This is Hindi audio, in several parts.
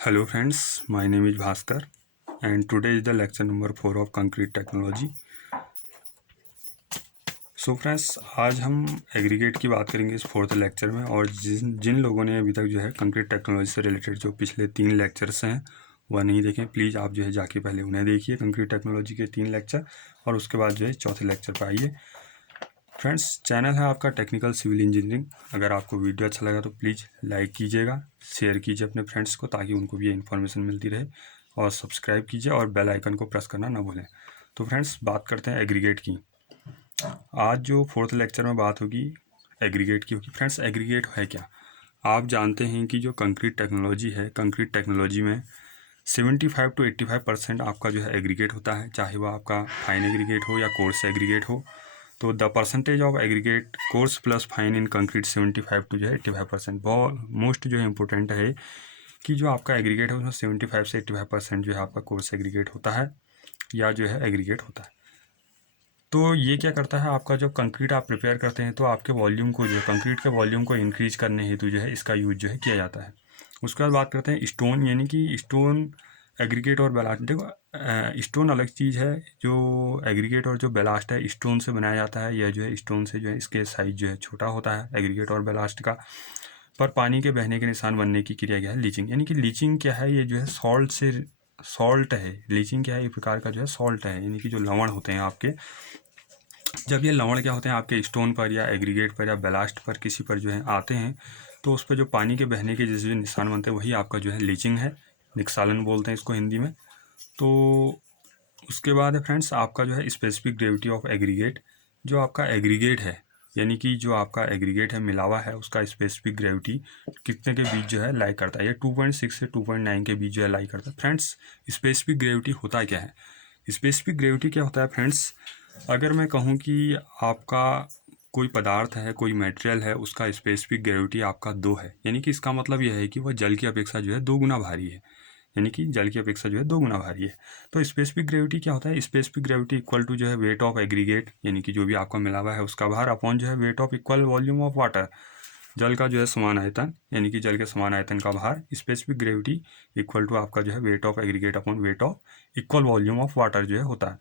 Hello friends, my name is Bhaskar and today is the lecture number 4 of concrete technology. So friends, आज हम एग्रीगेट की बात करेंगे इस फोर्थ लेक्चर में। और जिन लोगों ने अभी तक जो है कंक्रीट टेक्नोलॉजी से रिलेटेड जो पिछले 3 लेक्चर्स हैं वह नहीं देखें, प्लीज़ आप जो है जाके पहले उन्हें देखिए, कंक्रीट टेक्नोलॉजी के 3 लेक्चर, और उसके बाद जो है चौथे लेक्चर पर आइए। फ्रेंड्स, चैनल है आपका टेक्निकल सिविल इंजीनियरिंग। अगर आपको वीडियो अच्छा लगा तो प्लीज़ लाइक कीजिएगा, शेयर कीजिए अपने फ्रेंड्स को ताकि उनको भी ये इन्फॉर्मेशन मिलती रहे, और सब्सक्राइब कीजिए और बेल आइकन को प्रेस करना ना भूलें। तो फ्रेंड्स, बात करते हैं एग्रीगेट की। आज जो फोर्थ लेक्चर में बात होगी एग्रीगेट की होगी। फ्रेंड्स, एग्रीगेट है क्या? आप जानते हैं कि जो कंक्रीट टेक्नोलॉजी है, कंक्रीट टेक्नोलॉजी में 75 to 85% आपका जो है एग्रीगेट होता है, चाहे वह आपका फाइन एग्रीगेट हो या कोर्स एग्रीगेट हो। तो the percentage of aggregate course plus fine in concrete 75 to जो है 85%। बहुत मोस्ट जो है इंपॉर्टेंट है कि जो आपका एग्रीगेट है उसमें 75 से 85% जो है आपका कोर्स एग्रीगेट होता है या जो है एग्रीगेट होता है। तो ये क्या करता है, आपका जब कंक्रीट आप प्रिपेयर करते हैं तो आपके वॉल्यूम को, जो कंक्रीट के वॉल्यूम को इंक्रीज करने हेतु जो है इसका यूज जो है किया जाता है। उसके बाद बात करते हैं स्टोन, यानी कि स्टोन एग्रीगेट और बेलास्ट। देखो, स्टोन अलग चीज़ है, जो एग्रीगेट और जो बेलास्ट है स्टोन से बनाया जाता है। यह जो है स्टोन से जो है इसके साइज जो है छोटा होता है एग्रीगेट और बेलास्ट का। पर पानी के बहने के निशान बनने की क्रिया क्या है? लीचिंग। यानी कि लीचिंग क्या है? ये जो है सॉल्ट है। लीचिंग क्या है? एक प्रकार का जो है सॉल्ट है, यानी कि जो लवण होते हैं आपके, जब ये लवण क्या होते हैं आपके स्टोन पर या एग्रीगेट पर या बेलास्ट पर किसी पर जो है आते हैं, तो उस पर जो पानी के बहने के जैसे जो निशान बनते हैं वही आपका जो है लीचिंग है, निक्सालन बोलते हैं इसको हिंदी में। तो उसके बाद है फ्रेंड्स आपका जो है स्पेसिफिक ग्रेविटी ऑफ एग्रीगेट। जो आपका एग्रीगेट है, यानी कि जो आपका एग्रीगेट है मिलावा है, उसका स्पेसिफिक ग्रेविटी कितने के बीच जो है लाई करता है? ये 2.6 से 2.9 के बीच जो है लाई करता है। फ्रेंड्स, स्पेसिफिक ग्रेविटी होता क्या है? स्पेसिफिक ग्रेविटी क्या होता है फ्रेंड्स? अगर मैं कहूँ कि आपका कोई पदार्थ है, कोई मटेरियल है, उसका स्पेसिफिक ग्रेविटी आपका 2 है, यानी कि इसका मतलब यह है कि वह जल की अपेक्षा जो है 2 गुना भारी है, यानी कि जल की अपेक्षा जो है 2 गुना भारी है। तो स्पेसिफिक ग्रेविटी क्या होता है? स्पेसिफिक ग्रेविटी इक्वल टू जो है वेट ऑफ एग्रीगेट, यानी कि जो भी आपका मिला हुआ है उसका भार, अपॉन जो है weight of equal volume of water, जल का जो है समान आयतन, यानी कि जल के समान आयतन का भार। स्पेसिफिक ग्रेविटी इक्वल टू आपका जो है weight of aggregate upon weight of equal volume of water जो है होता है।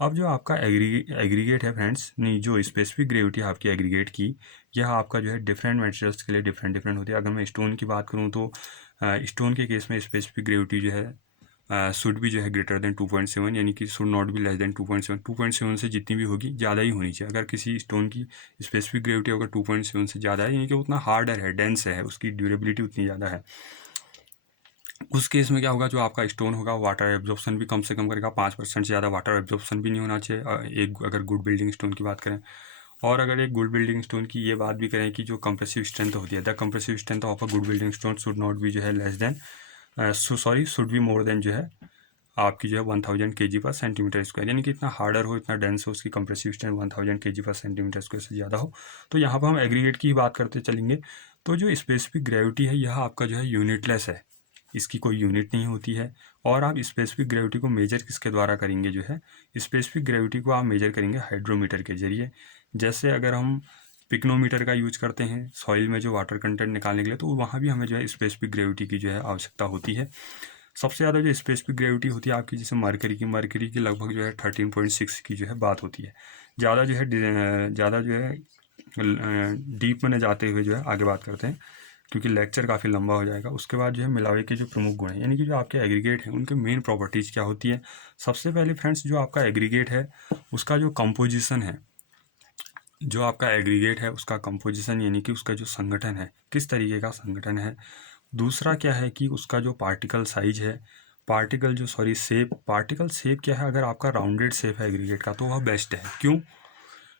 अब जो आपका एग्रीगेट है फ्रेंड्स, नहीं, जो स्पेसिफिक ग्रेविटी है आपकी एग्रीगेट की, यह आपका जो है डिफरेंट मटेरियल्स के लिए डिफरेंट डिफरेंट होती है। अगर मैं स्टोन की बात करूँ तो स्टोन के केस में स्पेसिफिक ग्रेविटी जो है शुड भी जो है ग्रेटर देन 2.7, यानी कि should not be less than 2.7। 2.7 से जितनी भी होगी ज़्यादा ही होनी चाहिए। अगर किसी स्टोन की स्पेसिफिक ग्रेविटी अगर 2.7 से ज़्यादा है, यानी कि उतना हार्डर है, डेंस है, उसकी ड्यूरेबिलिटी उतनी ज़्यादा है, उस केस में क्या होगा, जो आपका स्टोन होगा वाटर एब्जॉर्प्शन भी कम से कम करेगा। 5% से ज़्यादा वाटर एब्जॉर्प्शन भी नहीं होना चाहिए, एक अगर गुड बिल्डिंग स्टोन की बात करें। और अगर एक गुड बिल्डिंग स्टोन की ये बात भी करें कि जो कंप्रेसिव स्ट्रेंथ होती है, the compressive strength of a good building stone should not be जो है less than should be more than जो है आपकी जो है 1000 kg पर सेंटीमीटर स्क्वायर, यानी कि इतना हार्डर हो, इतना डेंस हो, उसकी कंप्रेसिव स्ट्रेंथ 1000 kg पर सेंटीमीटर स्क्वायर से ज़्यादा हो। तो यहाँ पर हम एग्रीगेट की ही बात करते चलेंगे। तो जो स्पेसिफिक ग्रेविटी है यह आपका जो है यूनिटलेस है, इसकी कोई यूनिट नहीं होती है। और आप स्पेसिफिक ग्रेविटी को मेजर किसके द्वारा करेंगे? जो है स्पेसिफिक ग्रेविटी को आप मेजर करेंगे हाइड्रोमीटर के जरिए। जैसे अगर हम पिक्नोमीटर का यूज करते हैं सॉइल में जो वाटर कंटेंट निकालने के लिए, तो वहाँ भी हमें जो है स्पेसिफिक ग्रेविटी की जो है आवश्यकता होती है। सबसे ज़्यादा जो स्पेसिफिक ग्रेविटी होती है आपकी, जैसे मरकरी की लगभग जो है 13.6 की जो है बात होती है। ज़्यादा जो है डीप में जाते हुए जो है आगे बात करते हैं, क्योंकि लेक्चर काफ़ी लंबा हो जाएगा। उसके बाद जो है मिलावे के जो प्रमुख गुण हैं, यानी कि जो आपके एग्रीगेट हैं उनके मेन प्रॉपर्टीज़ क्या होती है। सबसे पहले फ्रेंड्स, जो आपका एग्रीगेट है उसका जो कंपोजिशन है, जो आपका एग्रीगेट है उसका कंपोजिशन, यानी कि उसका जो संगठन है, किस तरीके का संगठन है। दूसरा क्या है कि उसका जो पार्टिकल साइज है, पार्टिकल शेप क्या है। अगर आपका राउंडेड शेप है एग्रीगेट का तो वह बेस्ट है। क्यों?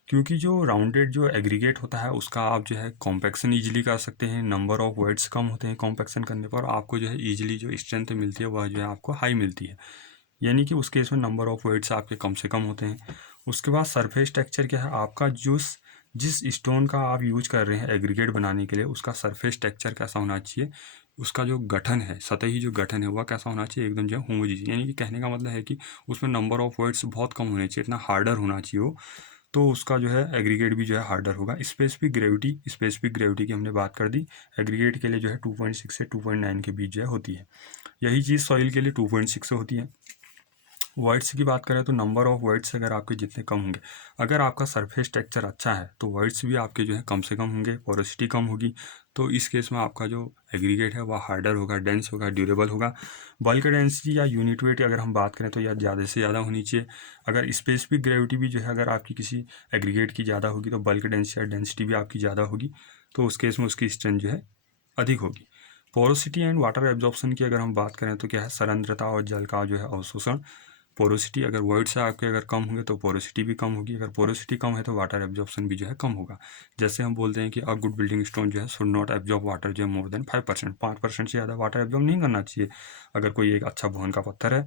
क्योंकि जो राउंडेड जो एग्रीगेट होता है उसका आप जो है कॉम्पैक्शन ईजिली कर सकते हैं, नंबर ऑफ वेट्स कम होते हैं कॉम्पैक्शन करने पर, आपको जो है ईजिली जो स्ट्रेंथ मिलती है वह जो है आपको हाई मिलती है, यानी कि उस केस में नंबर ऑफ वेट्स आपके कम से कम होते हैं। उसके बाद सरफेस टेक्सचर क्या है आपका, जिस स्टोन का आप यूज कर रहे हैं एग्रीगेट बनाने के लिए उसका सरफेस टेक्सचर कैसा होना चाहिए, उसका जो गठन है, सतही जो गठन है वह कैसा होना चाहिए, एकदम जो है होमोजेनियस। यानी कि कहने का मतलब है कि उसमें नंबर ऑफ वेट्स बहुत कम होने चाहिए, इतना हार्डर होना चाहिए वो, तो उसका जो है एग्रीगेट भी जो है हार्डर होगा। स्पेसिफिक ग्रेविटी की हमने बात कर दी, एग्रीगेट के लिए जो है 2.6 से 2.9 के बीच जो है होती है। यही चीज़ सॉइल के लिए 2.6 से होती है। वर्ड्स की बात करें तो नंबर ऑफ वर्ड्स अगर आपके जितने कम होंगे, अगर आपका सरफेस टेक्सचर अच्छा है तो वर्ड्स भी आपके जो है कम से कम होंगे, पोरोसिटी कम होगी, तो इस केस में आपका जो एग्रीगेट है वह हार्डर होगा, डेंस होगा, ड्यूरेबल होगा। बल्क डेंसिटी या यूनिट वेट अगर हम बात करें तो यह ज़्यादा से ज़्यादा होनी चाहिए। अगर स्पेसिफिक ग्रेविटी भी जो है अगर आपकी किसी एग्रीगेट की ज़्यादा होगी तो बल्क डेंसिटी या डेंसिटी भी आपकी ज़्यादा होगी, तो उस केस में उसकी स्ट्रेंथ जो है अधिक होगी। पोरोसिटी एंड वाटर एब्जॉर्प्शन की अगर हम बात करें तो क्या है, सरंध्रता और जल का जो है अवशोषण। पोरोसिटी अगर वर्ड से आपके अगर कम होंगे तो पोरोसिटी भी कम होगी, अगर पोरोसिटी कम है तो वाटर एब्जॉर्प्शन भी जो है कम होगा। जैसे हम बोलते हैं कि अ गुड बिल्डिंग स्टोन जो है शुड नॉट एब्जॉर्ब वाटर जो है मोर देन 5%, 5% से ज़्यादा वाटर एब्जॉर्ब नहीं करना चाहिए अगर कोई एक अच्छा भवन का पत्थर है।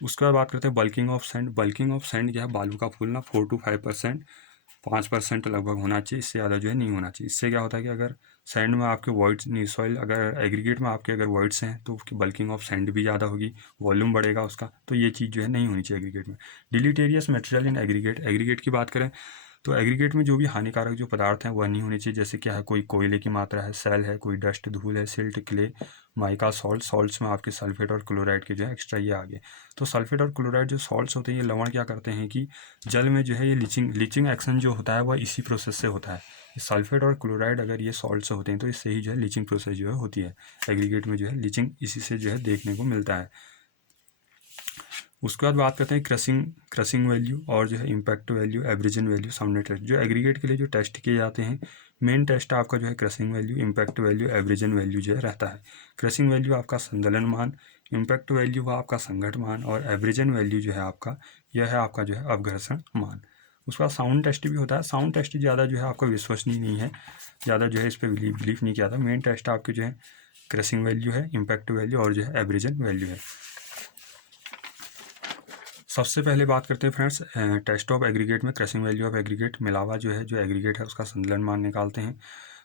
उसके बाद बात करते हैं bulking of sand. Bulking of sand क्या है, बालू का फूलना 4 to 5%, 5% लगभग होना चाहिए, इससे ज़्यादा जो है नहीं होना चाहिए। इससे क्या होता है कि अगर सैंड में आपके वॉइड्स नहीं, सॉइल अगर एग्रीगेट में आपके अगर वॉइड्स हैं तो उसकी बल्किंग ऑफ सैंड भी ज़्यादा होगी, वॉल्यूम बढ़ेगा उसका, तो ये चीज़ जो है नहीं होनी चाहिए एग्रीगेट में। डिलीटेरियस मटेरियल इन एग्रीगेट। एग्रीगेट की बात करें तो एग्रीगेट में जो भी हानिकारक जो पदार्थ हैं वह नहीं होने चाहिए। जैसे क्या है, कोई कोयले की मात्रा है, सेल है, कोई डस्ट धूल है, silt, clay, mica, salt. Salts में आपके सल्फेट और क्लोराइड के जो है एक्स्ट्रा ये आ गए। तो सल्फेट और क्लोराइड जो सॉल्ट्स होते हैं, ये लवण क्या करते हैं कि जल में जो है ये लीचिंग एक्शन जो होता है वह इसी प्रोसेस से होता है। सल्फेट और क्लोराइड अगर ये सॉल्ट से होते हैं तो इससे ही जो है लीचिंग प्रोसेस जो है होती है। एग्रीगेट में जो है लीचिंग इसी से जो है देखने को मिलता है। उसके बाद बात करते हैं क्रसिंग वैल्यू और जो है impact value, abrasion value, sound test. जो एग्रीगेट के लिए जो टेस्ट किए जाते हैं, मेन टेस्ट आपका जो है crushing value, impact value, abrasion value जो है रहता है। क्रसिंग वैल्यू आपका संदलन मान, इम्पैक्ट वैल्यू व आपका संघट मान, और एवरेजन वैल्यू जो है आपका यह है आपका जो है अवघर्षण मान। उसके बाद साउंड टेस्ट भी होता है। साउंड टेस्ट ज़्यादा जो है आपका विश्वसनीय नहीं है, ज़्यादा जो है इस पर बिलीव नहीं किया था। मेन टेस्ट आपके जो है क्रसिंग वैल्यू है, इम्पैक्ट वैल्यू और जो है एवरेजन वैल्यू है। सबसे पहले बात करते हैं फ्रेंड्स टेस्ट ऑफ एग्रीगेट में क्रसिंग वैल्यू ऑफ एग्रीगेट। मिलावा जो है जो एग्रीगेट है उसका संतुलन मान निकालते हैं।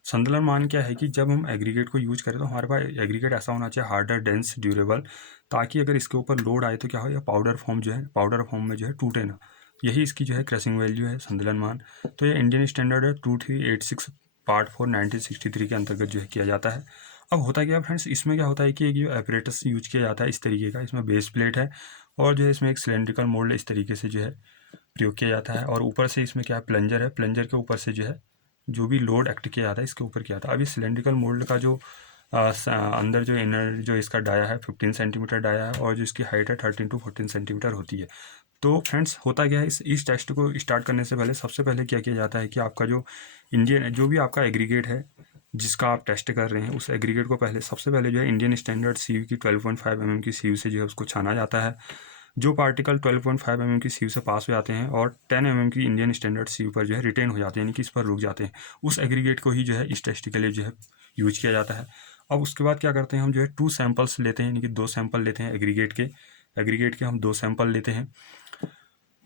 संतुलन मान क्या है कि जब हम एग्रीगेट को यूज करें तो हमारे पास एग्रीगेट ऐसा होना चाहिए हार्डर, डेंस, ड्यूरेबल, ताकि अगर इसके ऊपर लोड आए तो क्या हो, या पाउडर फॉर्म जो है पाउडर फॉर्म में जो है टूटे ना। यही इसकी जो है क्रसिंग वैल्यू है, संतुलन मान। तो ये इंडियन स्टैंडर्ड है 2386 पार्ट 4 1963 के अंतर्गत जो है किया जाता है। अब होता क्या है फ्रेंड्स, इसमें क्या होता है कि एक जो एपरेटस यूज किया जाता है इस तरीके का, इसमें बेस प्लेट है और जो है इसमें एक सिलेंड्रिकल मोल्ड इस तरीके से जो है प्रयोग किया जाता है, और ऊपर से इसमें क्या है, प्लंजर है। प्लंजर के ऊपर से जो है जो भी लोड एक्ट किया जाता है इसके ऊपर किया जाता है। अभी सिलेंड्रिकल मोल्ड का जो अंदर जो इनर जो इसका डाया है 15 सेंटीमीटर डाया है, और जो इसकी हाइट है 13 to 14 सेंटीमीटर होती है। तो फ्रेंड्स होता क्या है, इस टेस्ट को स्टार्ट करने से पहले सबसे पहले क्या किया जाता है कि आपका जो इंडियन जो भी आपका एग्रीगेट है जिसका आप टेस्ट कर रहे हैं, उस एग्रीगेट को पहले सबसे पहले जो है इंडियन स्टैंडर्ड सीयू की 12.5 mm की सीयू से जो है उसको छाना जाता है। जो पार्टिकल 12.5 mm की सीयू से पास हो जाते हैं और 10 mm की इंडियन स्टैंडर्ड सीयू पर जो है रिटेन हो जाते हैं, यानी कि इस पर रुक जाते हैं, उस एग्रीगेट को ही जो है इस टेस्ट के लिए जो है यूज किया जाता है। अब उसके बाद क्या करते हैं, हम जो है 2 सैंपल्स लेते हैं, यानी कि 2 सैंपल लेते हैं एग्रीगेट के हम 2 सैंपल लेते हैं।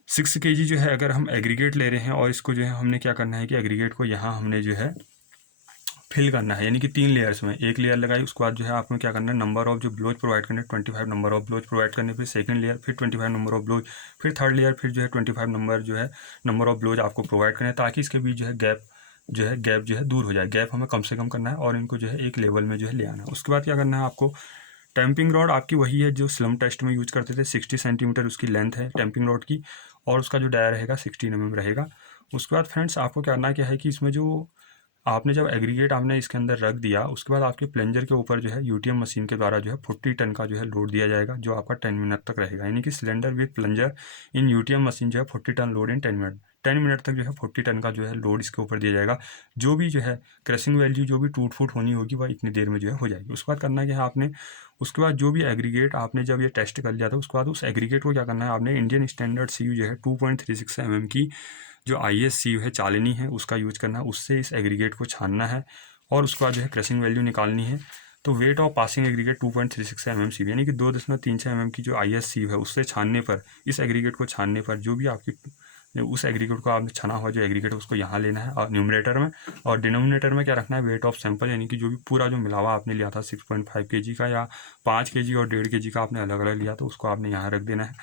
6 kg जो है अगर हम एग्रीगेट ले रहे हैं, और इसको जो है हमने क्या करना है कि एग्रीगेट को यहाँ हमने जो है फिल करना है, यानी कि 3 लेयर्स में। एक लेयर लगाई, उसके बाद जो है आपको क्या करना है, नंबर ऑफ जो ब्लोज प्रोवाइड करने 25 नंबर ऑफ ब्लोज प्रोवाइड करने, फिर सेकंड लेयर फिर 25 नंबर ऑफ ब्लोज, फिर थर्ड लेयर फिर जो है 25 नंबर जो है नंबर ऑफ ब्लोज आपको प्रोवाइड करना है, ताकि इसके बीच जो है गैप जो है दूर हो जाए। गैप हमें कम से कम करना है और इनको जो है एक लेवल में जो है ले आना है। उसके बाद क्या करना है आपको, टैंपिंग रॉड आपकी वही है जो स्लम टेस्ट में यूज करते थे, 60 सेंटीमीटर उसकी लेंथ है टैंपिंग रॉड की, और उसका जो डाया रहेगा 16 mm रहेगा। उसके बाद फ्रेंड्स आपको करना क्या है कि इसमें जो आपने जब एग्रीगेट आपने इसके अंदर रख दिया, उसके बाद आपके प्लंजर के ऊपर जो है यूटीएम मशीन के द्वारा जो है 40 टन का जो है लोड दिया जाएगा, जो आपका 10 मिनट तक रहेगा। यानी कि cylinder with plunger in UTM machine जो है 40 टन लोड इन 10 मिनट तक जो है 40 टन का जो है लोड इसके ऊपर दिया जाएगा। जो भी जो है क्रशिंग वैल्यू जो भी टूट फूट होनी होगी वह इतनी देर में जो है हो जाएगी। उसके बाद करना क्या है आपने, उसके बाद जो भी एग्रीगेट आपने जब ये टेस्ट कर लिया था, उसके बाद उस एग्रीगेट को क्या करना है आपने, इंडियन स्टैंडर्ड सीयू जो है 2.36 mm की जो IS सीयू है चालनी है उसका यूज करना है, उससे इस एग्रीगेट को छानना है और उसके बाद जो है क्रशिंग वैल्यू निकालनी है। तो weight of passing aggregate 2.36 mm सीयू, यानी कि 2.36 mm की जो IS सीयू है उससे छानने पर, इस एग्रीगेट को छानने पर जो भी आपकी उस एग्रीगेट को आपने छना हुआ जो एग्रीगेट है उसको यहाँ लेना है और न्यूमरेटर में, और डिनोमिनेटर में क्या रखना है, वेट ऑफ सैंपल, यानी कि जो भी पूरा जो मिलावा आपने लिया था 6.5 kg का या 5 kg और 1.5 kg का आपने अलग अलग लिया तो उसको आपने यहाँ रख देना है।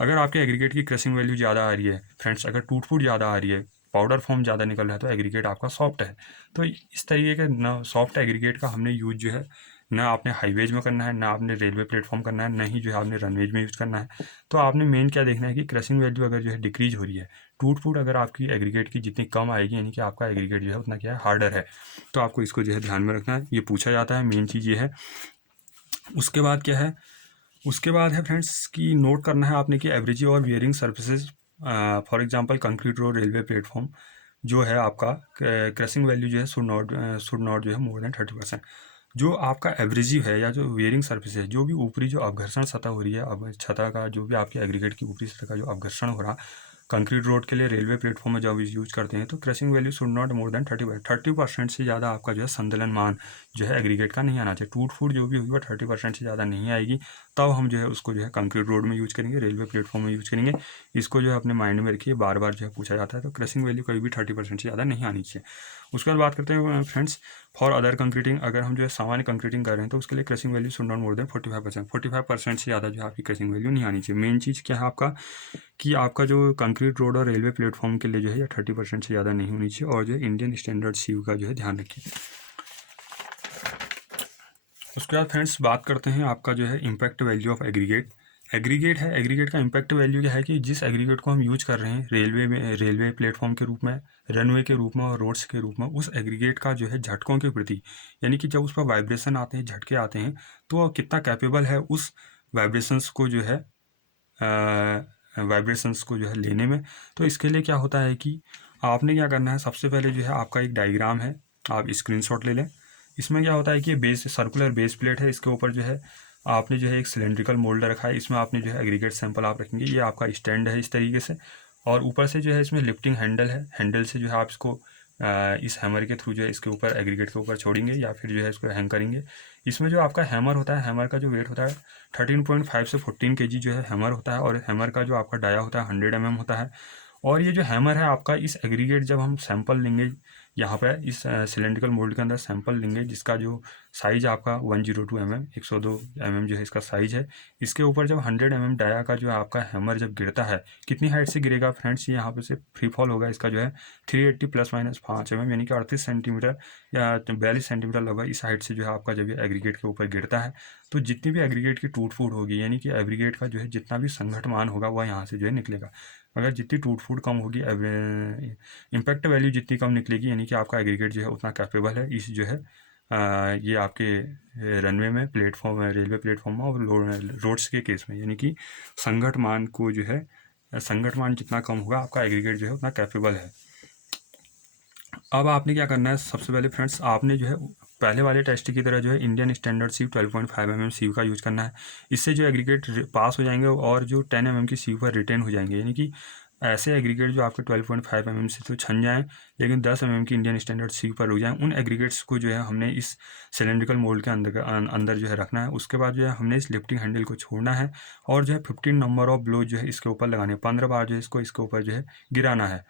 अगर आपके एग्रीगेट की क्रशिंग वैल्यू ज़्यादा आ रही है फ्रेंड्स, अगर टूट फूट ज़्यादा आ रही है, पाउडर फॉर्म ज़्यादा निकल रहा है, तो एग्रीगेट आपका सॉफ्ट है। तो इस तरीके के सॉफ्ट एग्रीगेट का हमने यूज जो है ना आपने हाईवेज में करना है, ना आपने रेलवे प्लेटफॉर्म करना है, ना ही जो है आपने रनवेज में यूज़ करना है। तो आपने मेन क्या देखना है कि क्रशिंग वैल्यू अगर जो है डिक्रीज हो रही है, टूट फूट अगर आपकी एग्रीगेट की जितनी कम आएगी, यानी कि आपका एग्रीगेट जो है उतना क्या है हार्डर है, तो आपको इसको जो है ध्यान में रखना है। ये पूछा जाता है, मेन चीज़ ये है। उसके बाद क्या है, उसके बाद है फ्रेंड्स कि नोट करना है आपने कि एवरेज और wearing surfaces, for example concrete road, railway platform जो है आपका क्रशिंग वैल्यू जो है शुड नॉट जो है मोर देन 30%। जो आपका एवरेजिव है या जो वेयरिंग सरफेस है, जो भी ऊपरी जो अपघर्षण सतह हो रही है, अब छता का जो भी आपके एग्रीगेट की ऊपरी सतह का जो अपघर्षण हो रहा, कंक्रीट रोड के लिए, रेलवे प्लेटफॉर्म में जब यूज करते हैं तो crushing value should not more than 30% से ज़्यादा आपका जो है संतुलन मान जो है एग्रीगेट का नहीं आना चाहिए। टूट फूट जो भी होगी 30% से ज़्यादा नहीं आएगी, तब हम जो है उसको जो है कंक्रीट रोड में यूज करेंगे, रेलवे प्लेटफॉर्म में यूज करेंगे। इसको जो है अपने माइंड में रखिए, बार बार जो है पूछा जाता है। तो क्रशिंग वैल्यू कभी भी 30% से ज़्यादा नहीं आनी चाहिए। उसके बाद बात करते हैं फ्रेंड्स फॉर अदर कंक्रीटिंग। अगर हम जो है सामान्य कंक्रीटिंग कर रहे हैं तो उसके लिए crushing value should not more than 45%। 45% से ज़्यादा जो है आपकी क्रशिंग वैल्यू नहीं आनी चाहिए। मेन चीज़ क्या है आपका कि आपका जो कंक्रीट रोड और रेलवे प्लेटफॉर्म के लिए जो है या 30% से ज़्यादा नहीं होनी चाहिए, और जो है इंडियन स्टैंडर्ड सीयू का जो है ध्यान रखिए। उसके बाद फ्रेंड्स बात करते हैं आपका जो है impact value of aggregate. Aggregate है, एग्रीगेट का इम्पैक्ट वैल्यू क्या है कि जिस एग्रीगेट को हम यूज कर रहे हैं रेलवे में, रेलवे प्लेटफॉर्म के रूप में, रनवे के रूप में और रोड्स के रूप में, उस एग्रीगेट का जो है झटकों के प्रति, यानी कि जब उस पर वाइब्रेशन आते हैं, झटके आते हैं, तो वो कितना कैपेबल है उस वाइब्रेशंस को जो है वाइब्रेशंस को जो है लेने में। तो इसके लिए क्या होता है कि आपने क्या करना है, सबसे पहले जो है आपका एक डायग्राम है, आप स्क्रीनशॉट ले लें। इसमें क्या होता है कि ये बेस सर्कुलर बेस प्लेट है, इसके ऊपर जो है आपने जो है एक सिलेंड्रिकल मोल्ड रखा है, इसमें आपने जो है एग्रीगेट सैंपल आप रखेंगे। ये आपका स्टैंड है इस तरीके से, और ऊपर से जो है इसमें लिफ्टिंग हैंडल है, हैंडल से जो है आप इसको इस हैमर के थ्रू जो है इसके ऊपर एग्रीगेट के ऊपर छोड़ेंगे या फिर जो है इसको हैंग करेंगे। इसमें जो आपका हैमर होता है, हैमर का जो वेट होता है 13.5 से 14 kg जो है हैमर होता है, और हैमर का जो आपका डाया होता है 100 mm होता है। और ये जो हैमर है आपका, इस एग्रीगेट जब हम सैंपल लेंगे यहाँ पर इस सिलेंड्रिकल मोल्ड के अंदर सैंपल लेंगे, जिसका जो साइज़ आपका 102 mm 102 mm जो है इसका साइज़ है, इसके ऊपर जब 100 mm डाया का जो है आपका हैमर जब गिरता है, कितनी हाइट से गिरेगा फ्रेंड्स, ये यहाँ पे से फ्री फॉल होगा इसका जो है 380 ± 5 mm, यानी कि 38 सेंटीमीटर या 42 सेंटीमीटर लगभग इस हाइट से जो है आपका जब ये एग्रीगेट के ऊपर गिरता है, तो जितनी भी एग्रीगेट की टूट फूट होगी, यानी कि एग्रीगेट का जो है जितना भी संघट मान होगा वह यहाँ से जो है निकलेगा। अगर जितनी टूट फूट कम होगी, इम्पैक्ट वैल्यू जितनी कम निकलेगी, यानी कि आपका एग्रीगेट जो है उतना कैपेबल है इस जो है ये आपके रनवे में, प्लेटफॉर्म, रेलवे प्लेटफॉर्म में और रोड्स के केस में, यानी कि संघट मान को जो है, संघट मान जितना कम होगा आपका एग्रीगेट जो है उतना कैपेबल है। अब आपने क्या करना है, सबसे पहले फ्रेंड्स आपने जो है पहले वाले टेस्ट की तरह जो है इंडियन स्टैंडर्ड सीव 12.5 mm सीव का यूज़ करना है। इससे जो एग्रीगेट पास हो जाएंगे और जो 10 mm की सीव पर रिटेन हो जाएंगे, यानी कि ऐसे एग्रीगेट जो आपके 12.5 mm से तो छन जाएँ लेकिन 10 mm की इंडियन स्टैंडर्ड सीव पर रुक जाएँ, उन एग्रीगेट्स को जो है हमने इस सिलेंड्रिकल मोल्ड के अंदर जो है रखना है। उसके बाद जो है हमने इस लिफ्टिंग हैंडल को छोड़ना है और जो है 15 नंबर ऑफ ब्लो जो है इसके ऊपर लगाने, 15 बार जो है इसको इसके ऊपर जो है गिराना है।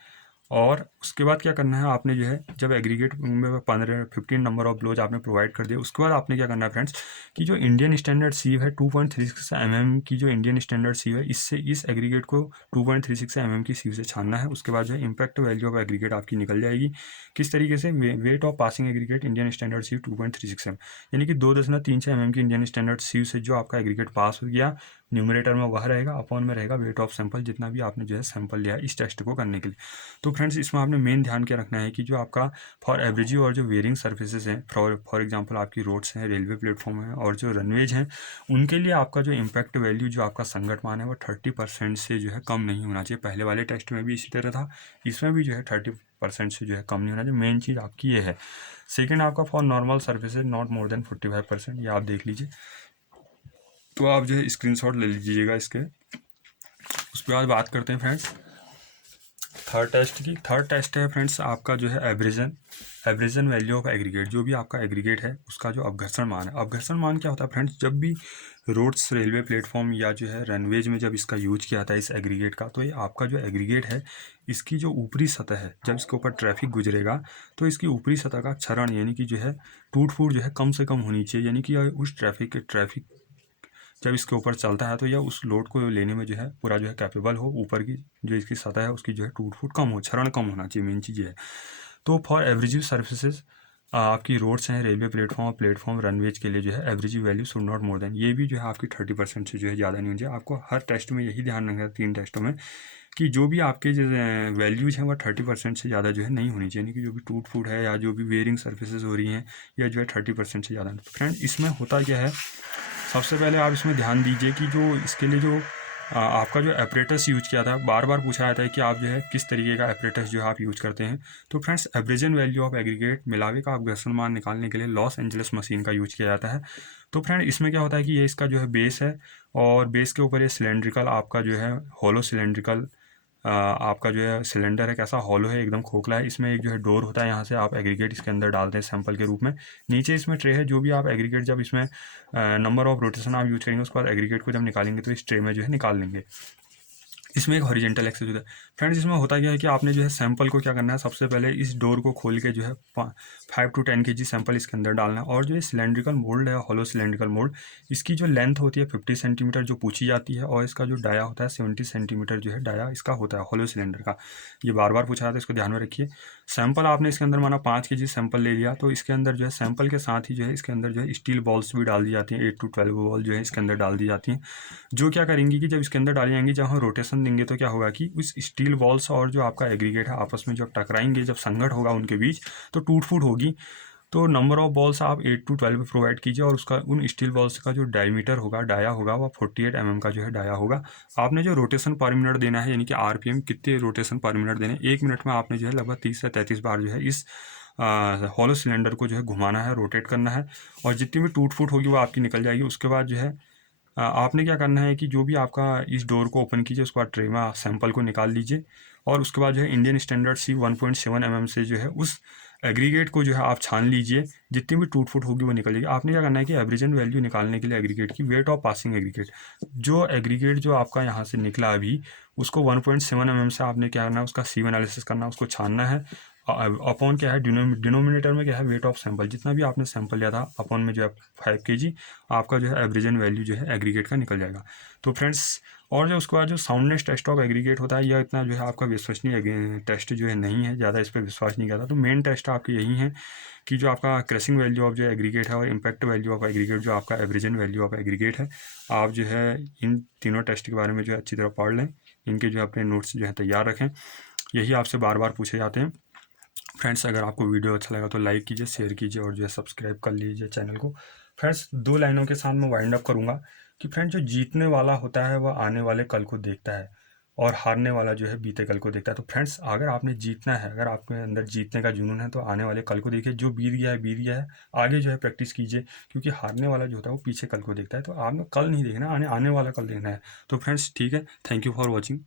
और उसके बाद क्या करना है, आपने जो है जब एग्रीगेट में 15 नंबर ऑफ ब्लोज आपने प्रोवाइड कर दिया, उसके बाद आपने क्या करना है फ्रेंड्स कि जो इंडियन स्टैंडर्ड सीव है 2.36 mm की, जो इंडियन स्टैंडर्ड सीव है, इससे इस एग्रीगेट को 2.36 mm की सीव से छानना है। उसके बाद जो है इम्पैक्ट वैल्यू ऑफ एग्रीगेट आपकी निकल जाएगी। किस तरीके से, weight of passing aggregate Indian standard sieve 2.36 mm, यानी कि 2.36 mm की इंडियन स्टैंडर्ड सीव से जो आपका एग्रीगेट पास हो गया, न्यूमरेटर में वह रहेगा, अपॉन में रहेगा वेट ऑफ सैंपल, जितना भी आपने जो है सैंपल लिया इस टेस्ट को करने के लिए। तो फ्रेंड्स इसमें आपने मेन ध्यान क्या रखना है कि जो आपका फॉर एवरेजिव और जो वेयरिंग सर्फेसेज हैं, फॉर एग्जांपल आपकी रोड्स हैं, रेलवे प्लेटफॉर्म है और जो रनवेज हैं, उनके लिए आपका जो इम्पैक्ट वैल्यू जो आपका संघट मान है वो 30% से जो है कम नहीं होना चाहिए। पहले वाले टेस्ट में भी इसी तरह था, इसमें भी जो है 30% से जो है कम नहीं होना चाहिए। मेन चीज़ आपकी ये है। सेकेंड आपका for normal surfaces not more than 45%, ये आप देख लीजिए। तो आप जो है स्क्रीनशॉट ले लीजिएगा इसके। उसके बाद बात करते हैं फ्रेंड्स थर्ड टेस्ट की। थर्ड टेस्ट है फ्रेंड्स आपका जो है एवरेजन वैल्यू ऑफ एग्रीगेट। जो भी आपका एग्रीगेट है उसका जो अपघर्षण मान है, अपघर्षण मान क्या होता है फ्रेंड्स, जब भी रोड्स, रेलवे प्लेटफॉर्म या जो है रनवेज में जब इसका यूज किया जाता है इस एग्रीगेट का, तो ये आपका जो एग्रीगेट है इसकी जो ऊपरी सतह है, जब इसके ऊपर ट्रैफिक गुजरेगा तो इसकी ऊपरी सतह का क्षरण, यानी कि जो है टूट फूट जो है कम से कम होनी चाहिए, यानी कि उस ट्रैफिक जब इसके ऊपर चलता है तो यह उस लोड को लेने में जो है पूरा जो है कैपेबल हो, ऊपर की जो इसकी सतह है उसकी जो है टूट फूट कम हो, क्षरण कम होना चाहिए, मेन चीज़ ये है। तो फॉर एवरेजिव सर्फेसेज आपकी रोड्स हैं, रेलवे प्लेटफॉर्म और प्लेटफॉर्म रनवेज के लिए जो है average value should not more than, ये भी जो है आपकी 30% से जो है ज़्यादा नहीं होनी चाहिए। आपको हर टेस्ट में यही ध्यान रखना है, 3 टेस्टों में, कि जो भी आपके जो वैल्यूज़ हैं वह 30% से ज़्यादा जो है नहीं होनी चाहिए, यानी कि जो भी टूट फूट है या जो भी वेयरिंग सर्फेसेज हो रही हैं या जो है 30% से ज़्यादा। तो फ्रेंड इसमें होता क्या है, सबसे पहले आप इसमें ध्यान दीजिए कि जो इसके लिए जो आपका जो एपरेटस यूज किया था, बार बार पूछा जाता है कि आप जो है किस तरीके का एपरेटस जो है आप यूज करते हैं। तो फ्रेंड्स एवरेजन वैल्यू ऑफ एग्रीगेट मिलावे का अपघर्षण मान निकालने के लिए लॉस एंजल्स मशीन का यूज किया जाता है। तो फ्रेंड इसमें क्या होता है कि ये इसका जो है बेस है, और बेस के ऊपर ये सिलेंड्रिकल आपका जो है हॉलो सिलेंड्रिकल आपका जो है सिलेंडर है, कैसा हॉलो है, एकदम खोखला है। इसमें एक जो है डोर होता है, यहाँ से आप एग्रीगेट इसके अंदर डालते हैं सैंपल के रूप में। नीचे इसमें ट्रे है, जो भी आप एग्रीगेट जब इसमें नंबर ऑफ रोटेशन आप यूज करेंगे, उसके बाद एग्रीगेट को जब निकालेंगे तो इस ट्रे में जो है निकाल लेंगे। इसमें एक हॉरिजेंटल एक्सेस होता है। फ्रेंड्स इसमें होता क्या है कि आपने जो है सैंपल को क्या करना है, सबसे पहले इस डोर को खोल के जो है 5 to 10 kg सैंपल इसके अंदर डालना है। और जो ये सिलेंड्रिकल मोल्ड है, हॉलो सिलेंड्रिकल मोल्ड, इसकी जो लेंथ होती है 50 सेंटीमीटर जो पूछी जाती है, और इसका जो डाया होता है 70 सेंटीमीटर जो है डाया इसका होता है हॉलो सिलेंडर का। ये बार बार पूछा जाता है, इसको ध्यान में रखिए। सैंपल आपने इसके अंदर माना 5 kg सैंपल ले लिया, तो इसके अंदर जो है सैंपल के साथ ही जो है इसके अंदर जो है स्टील बॉल्स भी डाल दी जाती हैं, 8 to 12 बॉल जो है इसके अंदर डाल दी जाती हैं, जो क्या करेंगी कि जब इसके अंदर डाली जाएंगी, जब हम रोटेशन देंगे तो क्या होगा कि उस स्टील बॉल्स और जो आपका एग्रीगेट है आपस में जब टकराएंगे, जब संघट होगा उनके बीच, तो टूट फूट होगी। तो नंबर ऑफ बॉल्स आप 8 to 12 प्रोवाइड कीजिए, और उसका उन स्टील बॉल्स का जो डायमीटर होगा, डाया होगा, वह 48 mm का जो है डाया होगा। आपने जो रोटेशन पर मिनट देना है, यानी कि RPM कितने रोटेशन पर मिनट देने, 1 मिनट में आपने जो है लगभग 30 से 33 बार जो है इस हॉलो सिलेंडर को जो है घुमाना है, रोटेट करना है, और जितनी भी टूट फूट होगी वो आपकी निकल जाएगी। उसके बाद जो है आपने क्या करना है कि जो भी आपका इस डोर को ओपन कीजिए, उसके बाद ट्रे में सैंपल को निकाल लीजिए, और उसके बाद जो है इंडियन स्टैंडर्ड C 1.7 mm से जो है उस एग्रीगेट को जो है आप छान लीजिए, जितनी भी टूट फूट होगी वो निकल जाएगी। आपने क्या करना है कि एवरेजन वैल्यू निकालने के लिए एग्रीगेट की वेट ऑफ पासिंग एग्रीगेट, जो एग्रीगेट जो आपका यहाँ से निकला अभी, उसको 1.7 mm से आपने क्या करना है, उसका C एनालिसिस करना है, उसको छानना है। अपॉन क्या है, डिनोमिनेटर में क्या है, वेट ऑफ सैंपल, जितना भी आपने सैंपल लिया था अपॉन में जो है 5 kg आपका जो है एवरेजन वैल्यू जो है एग्रीगेट का निकल जाएगा। तो फ्रेंड्स, और जो उसके बाद जो साउंडनेस टेस्ट ऑफ एग्रीगेट होता है, यह इतना जो है आपका विश्वसनीय टेस्ट जो है नहीं है, ज़्यादा इस पर विश्वास नहीं करता। तो मेन टेस्ट आपके यही है कि जो आपका क्रशिंग वैल्यू ऑफ जो एग्रीगेट है, और इम्पैक्ट वैल्यू ऑफ एग्रीगेट जो आपका एवरेजन वैल्यू ऑफ एग्रीगेट है, आप जो है इन तीनों टेस्ट के बारे में जो है अच्छी तरह पढ़ लें, इनके जो अपने नोट्स जो है तैयार रखें। यही आपसे बार बार पूछे जाते हैं। फ्रेंड्स अगर आपको वीडियो अच्छा लगा तो लाइक कीजिए, शेयर कीजिए, और जो है सब्सक्राइब कर लीजिए चैनल को। फ्रेंड्स 2 लाइनों के साथ मैं वाइंड अप करूँगा कि फ्रेंड्स जो जीतने वाला होता है वह आने वाले कल को देखता है, और हारने वाला जो है बीते कल को देखता है। तो फ्रेंड्स अगर आपने जीतना है, अगर आपके अंदर जीतने का जुनून है, तो आने वाले कल को देखिए, जो बीत गया है बीत गया है, आगे जो है प्रैक्टिस कीजिए, क्योंकि हारने वाला जो होता है वो पीछे कल को देखता है। तो आपने कल नहीं देखना, आने वाला कल देखना है। तो फ्रेंड्स ठीक है, थैंक यू फॉर वॉचिंग।